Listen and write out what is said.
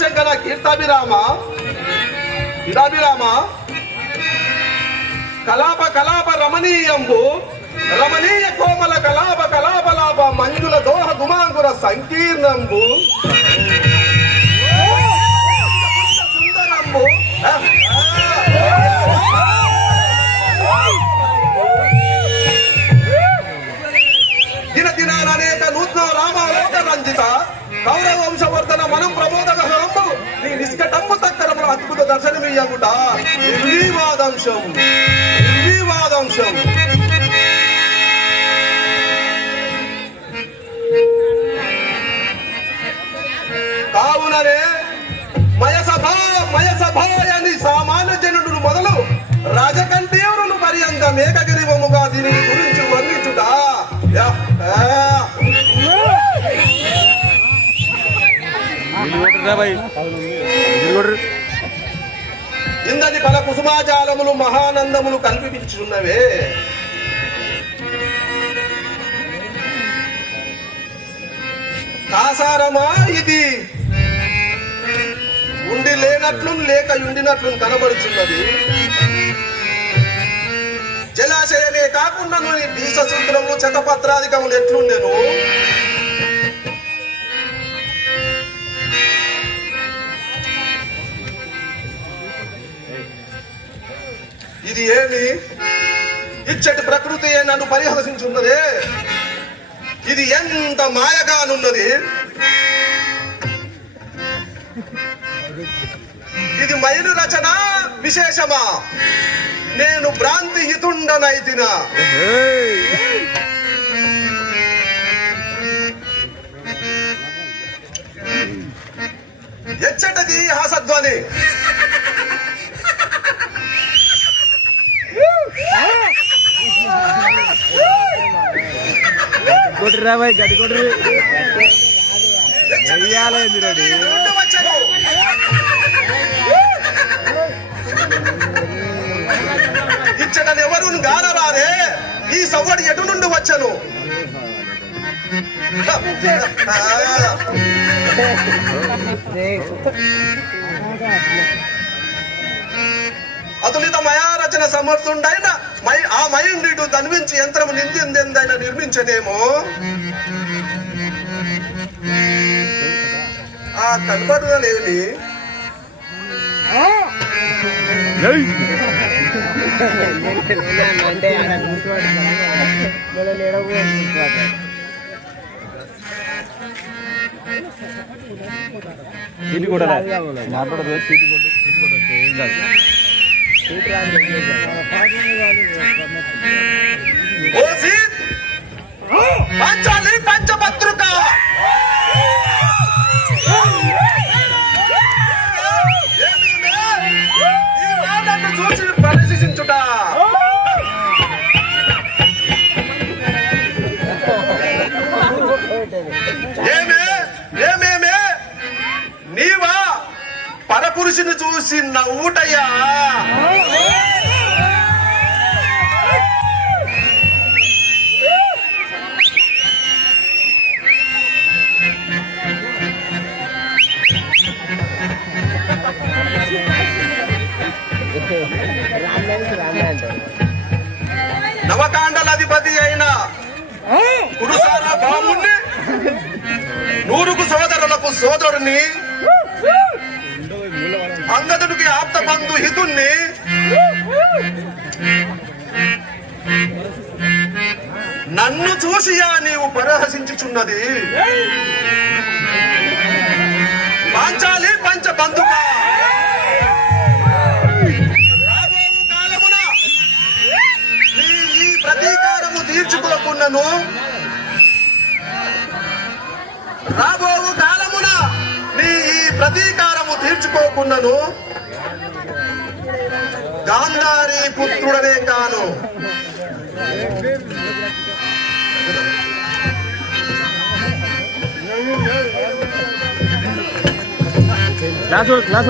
శంకర కీర్తాభిరామ ఇదాభిరామ కలాప కలాప రమణీయంబు రమణీయ కోమల కలాప కలాపలాప మంజుల దోహ గుమాంకుర సంకీర్ణంబు సుందరంబు దిన దినాన అనేక నూతన రామాలోక రంజిత కౌరవ వంశవర్ధన మనం ప్రబోధక హరంబు నీ నిష్కటంబు తక్కరముల అద్భుత దర్శనమీయగుట నిర్వివాదంశం నిర్వివాదంశం. కావుననే మయసభాయని సామాన్య జనుడు మొదలు రాజకంఠీయులను పర్యంత మేఘగిరివముగా దీని గురించి వర్ణించుట ఇందని పల కుసుమాజాలములు మహానందములు కల్పించున్నవే. కాసారమా ఇది ఉండి లేనట్లు లేక ఉండినట్లు కనబడుచున్నది. జలాశయమే కాకుండా దీససూత్రము శతపత్రాధికములు ఎట్లుండెను. ఇది ఏమి ఇచ్చటి ప్రకృతి నన్ను పరిహసించున్నదే. ఇది ఎంత మాయగానున్నది. ఇది మైలు రచన విశేషమా నేను భ్రాంతి హితుండనైతిన. ఎచ్చటది హాసధ్వని కొట్టిరా భాయ్ గడి కొట్టిరి ఇచ్చటని ఎవరు గానరారే. ఈ సవ్వడి ఎటు నుండి వచ్చను. అతులిత మయారచన సమర్థుండైన ఆ మయుండిటు తన్వించి యంత్రము నిందిందైన నిర్మించనేమో. ఆ కనబడునేమి సీటు కూడా మాట్లాడదు. సీటు కొట్టు సీటు కొట్టు ఏం కాదు. పంచాలి పంచపత్రిక చూసి పరిశీలించుట. ఏమేమే నీవా పరపురుషుని చూసి నవ్వుటయ్యా. నవకాండల అధిపతి అయిన కురుసార బాముణ్ణి, నూరుకు సోదరులకు సోదరుని, అంగదుడికి ఆప్త బంధు హితుణ్ణి, నన్ను చూసియా నీవు పరిహసించుచున్నది. పాంచాలి పంచ బంధుగా తీర్చుకోకున్నను. రాబోవు కాలమున నీ ఈ ప్రతీకారము తీర్చుకోకున్నను గాంధారీ పుత్రుడనే కాను. క్లాస్